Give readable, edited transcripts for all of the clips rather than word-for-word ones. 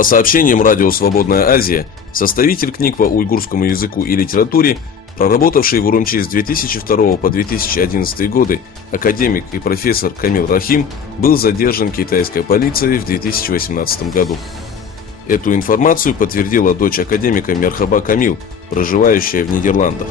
По сообщениям радио «Свободная Азия», составитель книг по уйгурскому языку и литературе, проработавший в Урумчи с 2002 по 2011 годы, академик и профессор Камил Рахим был задержан китайской полицией в 2018 году. Эту информацию подтвердила дочь академика Мерхаба Камил, проживающая в Нидерландах.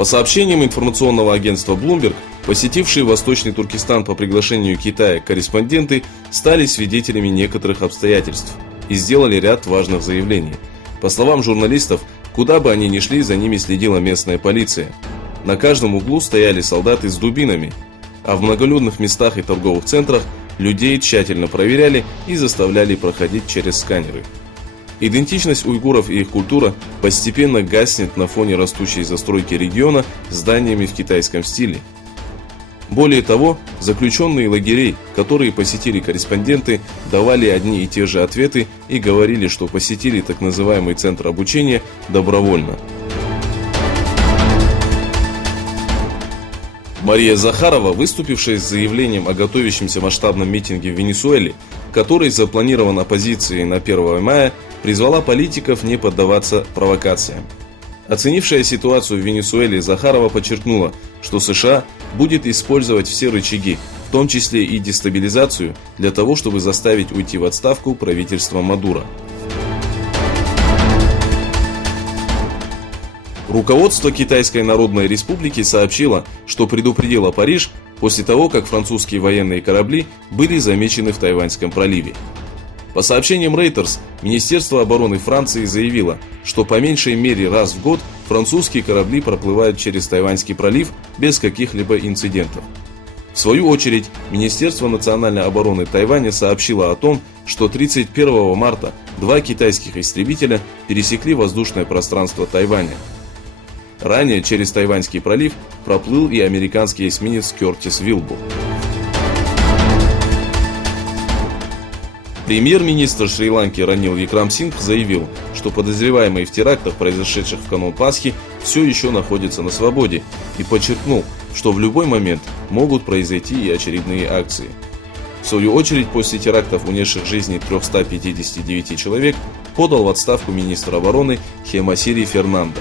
По сообщениям информационного агентства Bloomberg, посетившие Восточный Туркестан по приглашению Китая корреспонденты стали свидетелями некоторых обстоятельств и сделали ряд важных заявлений. По словам журналистов, куда бы они ни шли, за ними следила местная полиция. На каждом углу стояли солдаты с дубинами, а в многолюдных местах и торговых центрах людей тщательно проверяли и заставляли проходить через сканеры. Идентичность уйгуров и их культура постепенно гаснет на фоне растущей застройки региона зданиями в китайском стиле. Более того, заключенные лагерей, которые посетили корреспонденты, давали одни и те же ответы и говорили, что посетили так называемый центр обучения добровольно. Мария Захарова, выступившая с заявлением о готовящемся масштабном митинге в Венесуэле, который запланирован оппозицией на 1 мая, призвала политиков не поддаваться провокациям. Оценившая ситуацию в Венесуэле, Захарова подчеркнула, что США будет использовать все рычаги, в том числе и дестабилизацию, для того, чтобы заставить уйти в отставку правительство Мадуро. Руководство Китайской Народной Республики сообщило, что предупредило Париж после того, как французские военные корабли были замечены в Тайваньском проливе. По сообщениям Reuters, Министерство обороны Франции заявило, что по меньшей мере раз в год французские корабли проплывают через Тайваньский пролив без каких-либо инцидентов. В свою очередь, Министерство национальной обороны Тайваня сообщило о том, что 31 марта 2 китайских истребителя пересекли воздушное пространство Тайваня. Ранее через Тайваньский пролив проплыл и американский эсминец Кертис Вилбо. Премьер-министр Шри-Ланки Ранил Викрамсингх заявил, что подозреваемые в терактах, произошедших в канун Пасхи, все еще находятся на свободе, и подчеркнул, что в любой момент могут произойти и очередные акции. В свою очередь, после терактов, унесших жизни 359 человек, подал в отставку министр обороны Хемасири Фернандо.